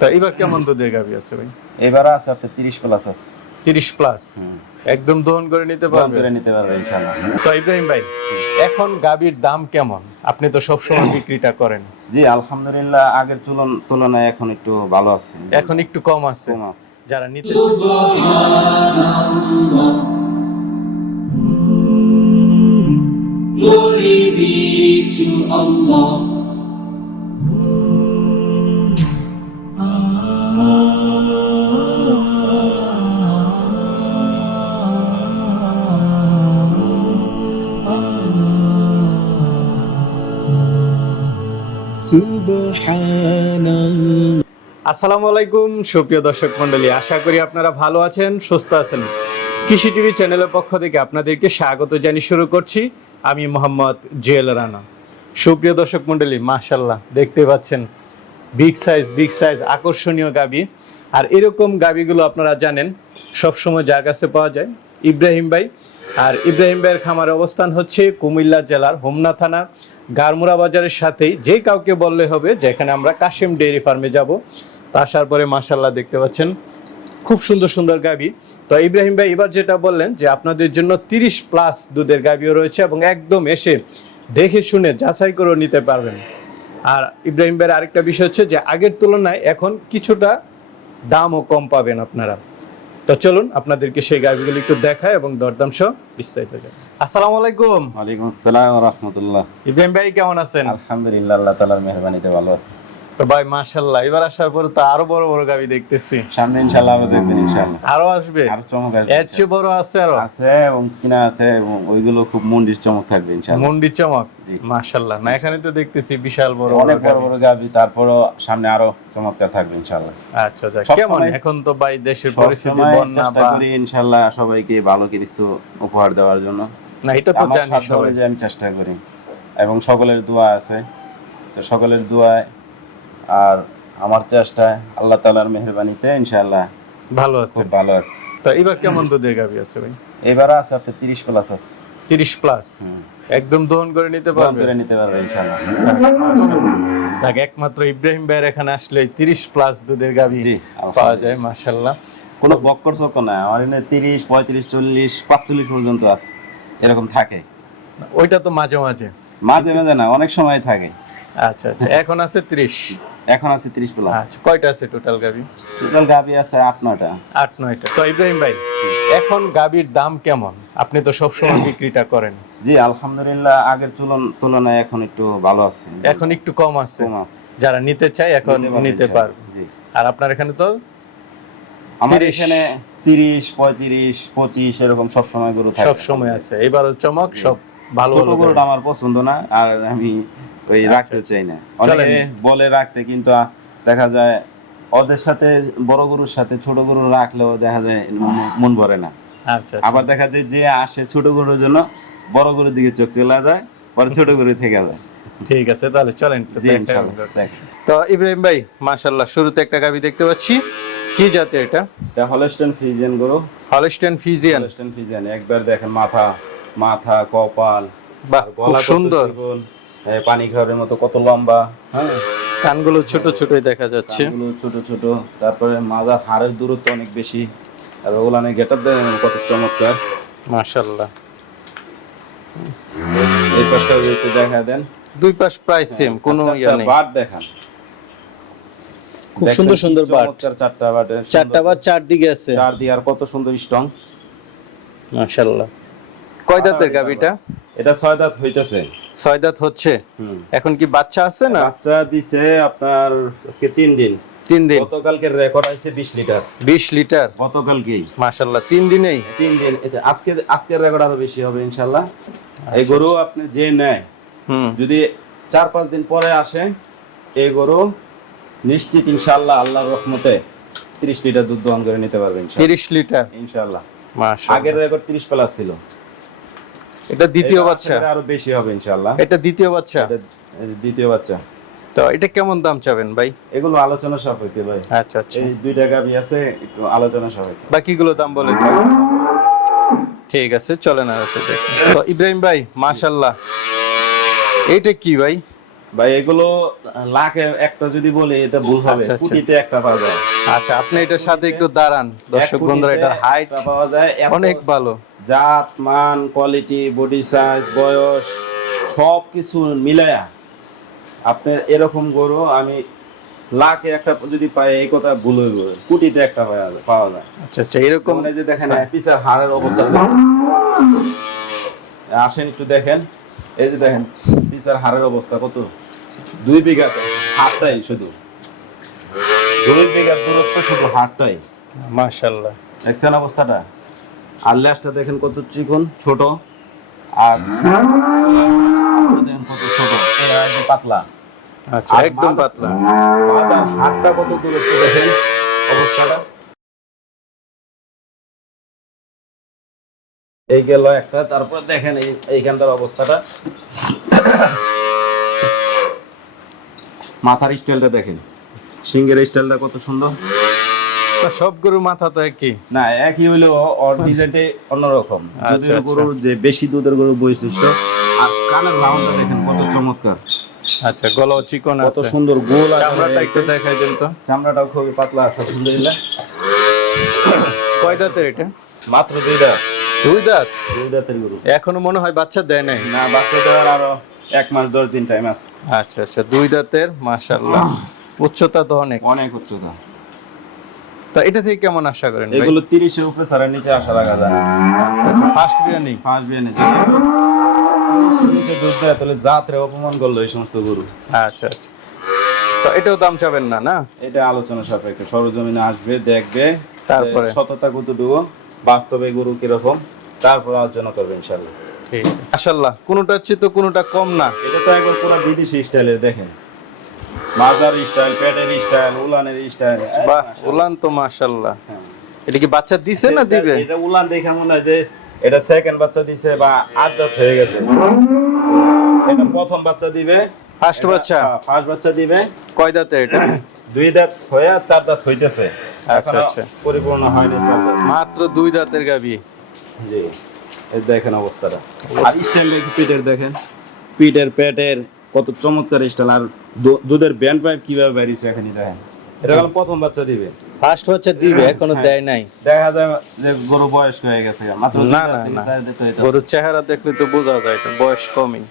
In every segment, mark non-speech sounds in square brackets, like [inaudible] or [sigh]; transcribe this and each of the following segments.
তা এবার কেমন দুধের গাভী আছে ভাই? এবার আছে আপনার তিরিশ প্লাস আছে। তিরিশ প্লাস একদম দহন করে নিতে পারবে? করে নিতে পারবে ইনশাল্লাহ তো ইব্রাহিম ভাই এখন গাভীর দাম কেমন? আপনি তো সবসময় [coughs] বিক্রিটা করেন। জি আলহামদুলিল্লাহ আগের তুলন তুলনায় এখন একটু ভালো আছে। এখন একটু কম আছে। কম আছে। যারা নিতে Glory be to Allah. আসসালামু আলাইকুম, সুপ্রিয় দর্শক মণ্ডলী। আশা করি আপনারা ভালো আছেন, সুস্থ আছেন। কৃষি টিভি চ্যানেলের পক্ষ থেকে আপনাদেরকে স্বাগত জানিয়ে শুরু করছি। আমি মোহাম্মদ জুয়েল রানা। সুপ্রিয় দর্শক মণ্ডলী মাশাল্লাহ দেখতে পাচ্ছেন বিগ সাইজ বিগ সাইজ আকর্ষণীয় গাবি। আর এরকম গাবিগুলো আপনারা জানেন, সবসময় যার কাছে পাওয়া যায়, ইব্রাহিম ভাই। আর ইব্রাহিম ভাইয়ের খামার অবস্থান হচ্ছে কুমিল্লা জেলার হোমনা থানা, গারমুরা বাজারের সাথেই। যে কাউকে বললে হবে, যেখানে আমরা কাশিম ডেইরি ফার্মে যাব। তা আসার পরে মাশাল্লাহ দেখতে পাচ্ছেন। খুব সুন্দর সুন্দর গাবি। তো ইব্রাহিম ভাই এবার যেটা বললেন যে আপনাদের জন্য তিরিশ প্লাস দুধের গাবিও রয়েছে এবং একদম এসে দেখে শুনে যাচাই করেও নিতে পারবেন। আর ইব্রাহিম ভাইয়ের আরেকটা বিষয় হচ্ছে যে আগের তুলনায় এখন কিছুটা দামও কম পাবেন আপনারা। তো চলুন আপনাদেরকে সেই গাবিগুলো একটু দেখায় এবং দরদাম সহ বিস্তারিত। আসসালামু আলাইকুম। ওয়ালাইকুম আসসালাম রহমতুল্লাহ। ইব্রাহিম ভাই কেমন আছেন? আলহামদুলিল্লাহ আল্লাহ তালার মেহরবানিতে ভালো আছে। তো ভাই মাশাল্লাহ এবার আসার পর তো আরও বড় বড় গাবি দেখতেছি। সামনে ইনশাল্লাহ আরও দেখবেন ইনশাল্লাহ আরও আসবে? আর চমক আসবে এর চেয়ে বড় আছে আরও? আছে এবং কিনা আছে এবং ওইগুলো খুব মন্দির চমক থাকবে ইনশাল্লাহ মন্ডি চমক? না এখানে তো দেখতেছি বিশাল বড় অনেক বড় বড় গাবি তারপরও সামনে আরও চমৎকার থাকবে ইনশাল্লাহ আচ্ছা আচ্ছা। কেমন? এখন তো ভাই দেশের পরিস্থিতি বন্যা বা করি ইনশাল্লাহ সবাইকে ভালো কিছু উপহার দেওয়ার জন্য। না এটা তো জানি সবাই। আমি চেষ্টা করি। এবং সকলের দোয়া আছে। তো সকলের দোয়ায় আর আমার চেষ্টায় আল্লাহ তালার মেহরবানিতে ইনশাল্লাহ ভালো আছে। ভালো আছে। তো এবার কেমন দুধের গাবি আছে ভাই? এবার আছে আপনার তিরিশ প্লাস আছে। তিরিশ প্লাস একদম দহন করে নিতে পারবে? করে নিতে পারবে ইনশাল্লাহ দেখ একমাত্র ইব্রাহিম ভাইয়ের এখানে আসলে তিরিশ প্লাস দুধের গাবি পাওয়া যায় মাশাল্লাহ কোনো বক্কর চক্ক না আমার এখানে তিরিশ পঁয়ত্রিশ চল্লিশ পাঁচচল্লিশ পর্যন্ত আছে। এরকম থাকে। ওইটা তো মাঝে মাঝে। মাঝে মাঝে না অনেক সময় থাকে। আচ্ছা আচ্ছা। এখন আছে ত্রিশ। এখন আছে তিরিশ প্লাস আচ্ছা কয়টা আছে টোটাল গাবি টোটাল গাবি আছে আট নটা আট নয়টা। তো ইব্রাহিম ভাই এখন গাবির দাম কেমন? আপনি তো সবসময় [coughs] বিক্রিটা করেন। জি আলহামদুলিল্লাহ আগের তুলন তুলনায় এখন একটু ভালো আছে। এখন একটু কম আছে। কম আছে। যারা নিতে চায় এখন নিতে। পারবে জি আর আপনার এখানে তো 30 এখানে তিরিশ পঁয়ত্রিশ পঁচিশ এরকম সব সময় গরু থাকে। সব সময় আছে। এবার চমক সব ভালো ছোট ভালো গরুটা আমার পছন্দ না আর আমি ওই রাখতে চাই না। অনেকে বলে রাখতে কিন্তু দেখা যায় ওদের সাথে বড় গরুর সাথে ছোট গরু রাখলেও দেখা যায় মন- ভরে না। আচ্ছা আচ্ছা। আবার দেখা যায় যে আসে ছোট গরুর জন্য বড় গরুর দিকে চোখ চলে যায় পরে ছোট গরু থেকে যায়। ঠিক আছে তাহলে চলেন. তো ইব্রাহিম ভাই মাশাল্লাহ শুরুতে একটা গাবি দেখতে পাচ্ছি। কি জাতের এটা? এটা হলস্টেন ফ্রিজিয়ান গরু। হলস্টেন ফিজিয়ান হলস্টেন ফ্রিজিয়ান একবার দেখেন মাথা। মাথা কপাল গলা সুন্দর। পানি ঘরের মতো কত লম্বা। হ্যাঁ কানগুলো ছোট ছোটই দেখা যাচ্ছে। কানগুলো ছোট ছোট তারপরে মাজার হাড়ের দূরত্ব অনেক বেশি। আর ওগুলানে গেটার দেন কত চমৎকার। মাশাল্লাহ এই পাশটা একটু দেখা দেন। দুই পাশ প্রায় সেম কোনো ইয়া নেই। বাট দেখান। খুব সুন্দর সুন্দর বাট চমৎকার চারটা বাটে চারটা বা চার দিকে আছে। চার দিয়ে আর কত সুন্দর স্ট্রং। মাশাল্লাহ কয় দাঁতের গাবিটা এটা ছয় দাঁত হইতেছে। ছয় দাঁত হচ্ছে। এখন কি বাচ্চা আছে না? বাচ্চা দিছে আপনার আজকে তিন দিন। তিন দিন। গতকালকের রেকর্ড লিটার। বিশ লিটার? গতকালকেই। তিন দিনেই? তিন দিন। যে আজকে রেকর্ড আরও বেশি হবে ইনশাল্লাহ এই গরু আপনি যে নেয় যদি চার পাঁচ দিন পরে আসে এই গরু নিশ্চিত ইনশাল্লাহ আল্লাহর রহমতে তিরিশ লিটার দুধ দহন করে নিতে পারবে ইনশাল্লাহ। তিরিশ লিটার? ইনশাল্লাহ আগের রেকর্ড তিরিশ প্লাস ছিল। এটা দ্বিতীয় বাচ্চা। আরও বেশি হবে ইনশাল্লাহ এটা দ্বিতীয় বাচ্চা? দ্বিতীয় বাচ্চা। তো এটা কেমন দাম চাবেন ভাই? এগুলো আলোচনা সাপেক্ষে ভাই আচ্ছা আচ্ছা। এই দুইটা গাবি আছে একটু আলোচনা সাপেক্ষে বাকিগুলো দাম বলে ঠিক আছে চলেন আর আছে তো ইব্রাহিম ভাই মাশাআল্লাহ। এটা কি ভাই? ভাই এগুলো লাখে একটা যদি বলি এটা ভুল হবে। আচ্ছা, আচ্ছা। কোটিতে একটা পাওয়া যায়। আচ্ছা আপনি এটার সাথে একটু দাঁড়ান। দর্শক বন্ধুরা এটার হাইট পাওয়া যায়। অনেক ভালো। জাত মান কোয়ালিটি বডি সাইজ বয়স সব কিছু মিলায়া আপনার এরকম গরু আমি লাখে একটা যদি পাই এই কথা ভুল হইব। কোটিতে একটা পাওয়া যায়- আচ্ছা আচ্ছা এরকম এই যে দেখেন পিসার হাড়ের অবস্থা। আসেন একটু দেখেন। এই যে দেখেন পিসার হাড়ের অবস্থা কত? দুই বিঘা হাতটাই শুধু। দুই বিঘা দূরত্ব শুধু হাতটাই মাশাআল্লাহ। দেখছেন অবস্থাটা? আর ল্যাসটা দেখেন কত চিকন ছোট। আর দেখেন কত ছোট। এরা একদম পাতলা। আচ্ছা। আর একদম পাতলা। হাতটা কত দূরত্ব দেখেন অবস্থাটা? এই গেল একটা তারপর দেখেন এই এইখানটার অবস্থাটা। মাথার স্টাইলটা দেখেন। সিংহের স্টাইলটা কত সুন্দর। সব গরুর মাথা তো একই। না একই হইলেও ওর ডিজাইনটা অন্যরকম। আচ্ছা, আচ্ছা। গরুর যে বেশি দুধের গরুর বৈশিষ্ট্য আর কানের দেখেন কত চমৎকার। আচ্ছা চিকন কত সুন্দর গোল চামড়াটা একটু দেখাই দেন তো। চামড়াটাও খুবই পাতলা আছে আলহামদুলিল্লাহ। কয় দাঁতের এটা? মাত্র দুই দাঁত। দুই দাঁত? দুই দাঁতের গরু। এখনও মনে হয় বাচ্চা দেয় নাই। না বাচ্চা দেওয়ার আরও এক মাস দশ দিন টাইম আছে। আচ্ছা আচ্ছা দুই দাঁতের মাশাআল্লাহ। [clears throat] উচ্চতা তো অনেক। অনেক উচ্চতা। তা এটা থেকে কেমন আশা করেন এগুলো তিরিশের উপরে নিচে আশা রাখা যায়। ফার্স্ট বিয়ানি পাঁচ বিয়ে নিচে নিচে দুধ দেয় তাহলে জাতরে অপমান করল এই সমস্ত গরু। আচ্ছা আচ্ছা। তো এটাও দাম চাবেন না না? এটা আলোচনা সাপেক্ষে। সরজমিনে আসবে দেখবে তারপরে? সততা কতটুকু বাস্তবে গরু কীরকম তারপর আলোচনা করবে ইনশাল্লাহ মাশাআল্লাহ কোনোটা হচ্ছে তো কোনোটা কম না। এটা তো একবার পুরো বিদেশি স্টাইলের দেখেন। মাজার স্টাইল পেটের স্টাইল উলানের স্টাইল। বাহ উলান তো মাশাআল্লাহ। এটা কি বাচ্চা দিছে না দিবে? এটা উলান দেখে মনে হয় যে এটা সেকেন্ড বাচ্চা দিছে বা আট দাঁত হয়ে গেছে। এটা প্রথম বাচ্চা দিবে। ফার্স্ট বাচ্চা? ফার্স্ট বাচ্চা দিবে। কয় দাঁতে এটা? [clears throat] দুই দাঁত হয়ে চার দাঁত হইতেছে। আচ্ছা, আচ্ছা। পরিপূর্ণ হয়নি মাত্র দুই দাঁতের গাবি। জি। দেখেন অবস্থাটা। আর স্টাইল দেখি পিটের দেখেন। পিটের পেটের কত চমৎকার স্টাইল আর দুধের ব্যান্ড পাইপ কীভাবে বেরিয়েছে এখানে দেখেন। এটা হলো প্রথম বাচ্চা দিবে। ফার্স্ট বাচ্চা দিবে এখনও হ্যাঁ। দেয় নাই। দেখা যায় যে গরু বয়স্ক হয়ে গেছে মাত্র না, না, না। গরুর চেহারা দেখলে তো বোঝা যায় এটা বয়স কমই।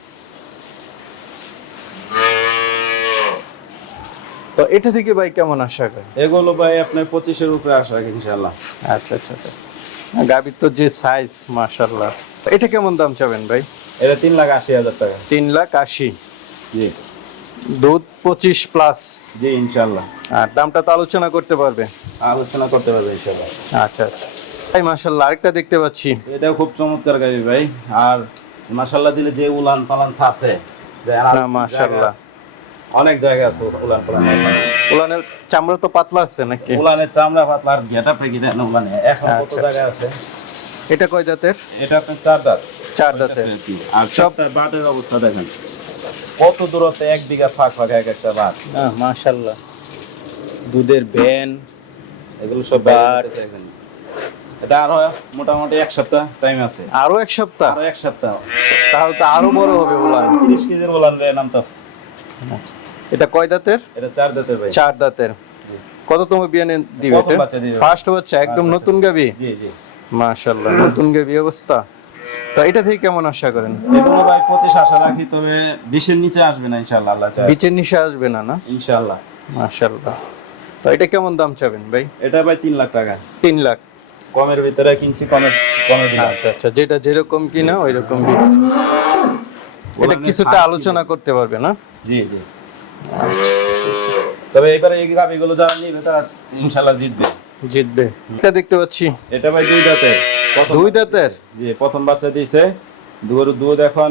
তো এটা থেকে ভাই কেমন আশা করে এগুলো ভাই আপনার পঁচিশের উপরে আসা ইনশাল্লাহ আচ্ছা আচ্ছা আচ্ছা। গাবির তো যে সাইজ মাশাল্লাহ এটা কেমন দাম চাবেন ভাই? এটা তিন লাখ আশি হাজার টাকা। তিন লাখ আশি। জি। দুধ পঁচিশ প্লাস জি ইনশাল্লাহ আর দামটা তো আলোচনা করতে পারবে। আলোচনা করতে পারবে ইনশাল্লাহ আচ্ছা আচ্ছা। ভাই মাশাল্লাহ আরেকটা দেখতে পাচ্ছি। এটাও খুব চমৎকার গাড়ি ভাই। আর মাসাল্লাহ দিলে যে উলান পালান আছে আছে। অনেক জায়গা আছে উলান পালান উলানের চামড়া তো পাতলা আছে নাকি? উলানের চামড়া পাতলা আর গেটা পেকি দেন উলানে। এখন কত আচ্ছা, জায়গা আছে? এটা কয় দাঁতের এটা আপনার চার দাঁত চার দাঁতের আর সবটা বাটের অবস্থা দেখেন। কত দূরত্বে এক বিঘা ফাঁক ফাঁক এক একটা বাট। হ্যাঁ মাশাল্লাহ দুধের ভ্যান এগুলো সব। বাট। এখানে এটা আরও মোটামুটি এক সপ্তাহ টাইম আছে। আরও এক সপ্তাহ? আরও এক সপ্তাহ। তাহলে তো আরও বড় হবে উলান। তিরিশ কেজির উলান রে নামতাছে। এটা কয় দাঁতের? এটা চার দাঁতের ভাই। চার দাঁতের। জি। কততম বিয়ানে দিবে দিবে। ফার্স্ট বাচ্চা একদম নতুন গাবি? জি জি। মাশাল্লাহ নতুন গাবি অবস্থা। তো এটা থেকে কেমন আশা করেন? এগুলো ভাই পঁচিশ আশা রাখি তবে বিশের নিচে আসবে না ইনশাল্লাহ আল্লাহ চায়। বিচের নিচে আসবে না না? ইনশাল্লাহ মাশাল্লাহ তো এটা কেমন দাম চাবেন ভাই? এটা ভাই তিন লাখ টাকা। তিন লাখ। কমের ভিতরে কিনছি কমের কমে দিলাম আচ্ছা আচ্ছা যেটা যেরকম কিনা ওই রকম এটা কিছুটা আলোচনা করতে পারবে না? জি জি। তবে এবারে এই যারা নিবে তারা ইনশাল্লাহ জিতবে। জিতবে। এটা দেখতে পাচ্ছি। এটা ভাই দুই দাঁতের। দুই দাঁতের? জি প্রথম বাচ্চা দিয়েছে দুয়ার দুধ এখন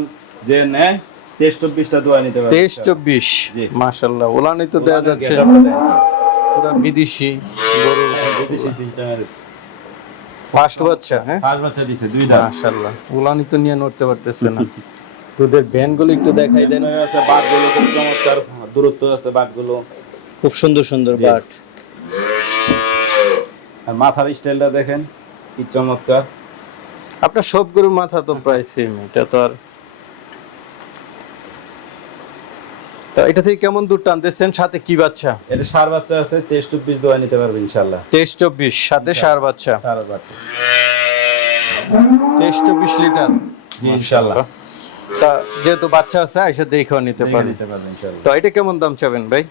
যে নেয় তেইশ চব্বিশটা দোয়া নিতে পারবে। তেইশ চব্বিশ। ওলানি তো দেওয়া যাচ্ছে। পুরো বিদেশি গরু হ্যাঁ, বিদেশি সিস্টেমের ফার্স্ট বাচ্চা হ্যাঁ? পাঁচ বাচ্চা দিছে দুই দাঁত। উলানি তো নিয়ে নড়তে পারতেছে না। [laughs] তোদের ভ্যানগুলো একটু দেখাই দেন। আছে খুব চমৎকার দূরত্ব আছে বাটগুলো খুব সুন্দর সুন্দর। বাট আর মাথার স্টাইলটা দেখেন কি চমৎকার। আপনার সব গরুর মাথা তো প্রায় সেম এটা তো আর তো এটা থেকে কেমন দুধ টানতেছেন? সাথে কি বাচ্চা? এটা সার বাচ্চা আছে তেইশ চব্বিশ দোয়া নিতে পারবে ইনশাল্লাহ তেইশ চব্বিশ সাথে সার বাচ্চা। সার বাচ্চা। তেইশ চব্বিশ লিটার জি ইনশাল্লাহ তা যেহেতু বাচ্চা আছে এসে দেখেও নিতে পারেন তো এটা কেমন দাম চাবেন ভাই?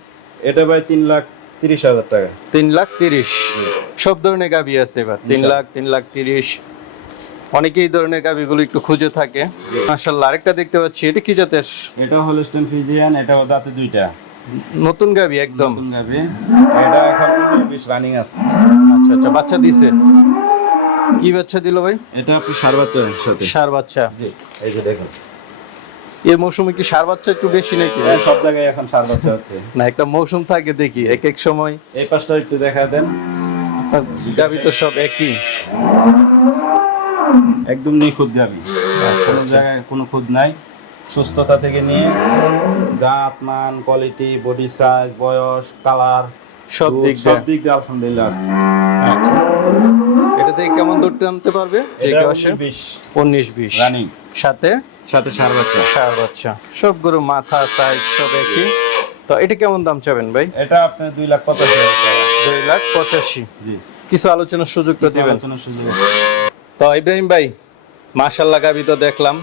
এটা ভাই তিন লাখ তিরিশ হাজার টাকা। তিন লাখ তিরিশ। সব ধরনের গাবি আছে এবার। তিন লাখ তিন লাখ তিরিশ। অনেকেই ধরনের গাবিগুলো একটু খুঁজে থাকে। মাশাল্লাহ আরেকটা দেখতে পাচ্ছি এটা কি জাতের? এটা হলস্টেন ফিজিয়ান এটাও দাঁতে দুইটা। নতুন গাবি একদম। নতুন গাভি। এটা এখন উনিশ বিশ রানিং আছে। আচ্ছা আচ্ছা বাচ্চা দিছে। কি বাচ্চা দিল ভাই? এটা আপনি সার বাচ্চার সাথে। সার বাচ্চা। জি এই যে দেখুন। এই মৌসুমে কি সার বাচ্চা একটু বেশি নাকি? সব জায়গায় এখন সার বাচ্চা আছে। না একটা মৌসুম থাকে দেখি এক এক সময়। এই পাশটা একটু দেখা দেন। গাবি তো সব একই। একদম নিখুঁত গাভি। আচ্ছা, কোনো জায়গায় কোনো খুঁত নাই। সুস্থতা থেকে নিয়ে জাত মান কোয়ালিটি বডি সাইজ বয়স কালার সব দিক সব দিক দিয়ে আলহামদুলিল্লাহ আচ্ছা। এটা থেকে কেমন দুধ টানতে পারবে? যে কেউ আসে? 19 বিশ। উনিশ বিশ। রানিং। সাথে সাথে সার বাচ্চা। সার বাচ্চা। সবগুলো মাথা সাইজ সব একই। তো এটা কেমন দাম চাবেন ভাই? এটা আপনার দুই লাখ পঁচাশি দুই লাখ পঁচাশি। জি। কিছু আলোচনার সুযোগ তো দিবেন। তো ইব্রাহিম ভাই মাশাল্লাহ গাবি তো দেখলাম।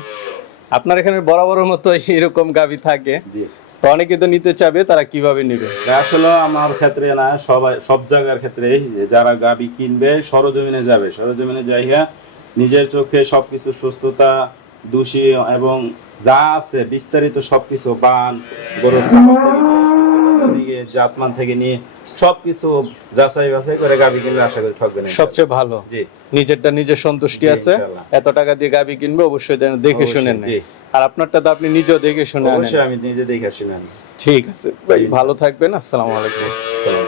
আপনার এখানে বরাবরের মতো এরকম গাবি থাকে। জি। তো অনেকে তো নিতে চাবে তারা কীভাবে নেবে? আসলে আমার ক্ষেত্রে না সবাই সব জায়গার ক্ষেত্রে যারা গাবি কিনবে সরজমিনে যাবে। সরজমিনে যাইয়া নিজের চোখে সবকিছু সুস্থতা দোষী এবং যা আছে বিস্তারিত সবকিছু বান গরুর জাতমান থেকে নিয়ে সবকিছু যাচাই বাছাই করে গাবি কিনলে আশা করি ঠকবে না। সবচেয়ে ভালো। জি। নিজেরটা নিজের সন্তুষ্টি আছে। এত টাকা দিয়ে গাবি কিনবে অবশ্যই যেন দেখে শুনে অবশ্যই, নেন। আর আপনারটা তো আপনি নিজেও দেখে শুনে আনেন। অবশ্যই আমি নিজে দেখে আসি না ঠিক আছে ভাই ভালো থাকবেন আসসালামু আলাইকুম। সালাম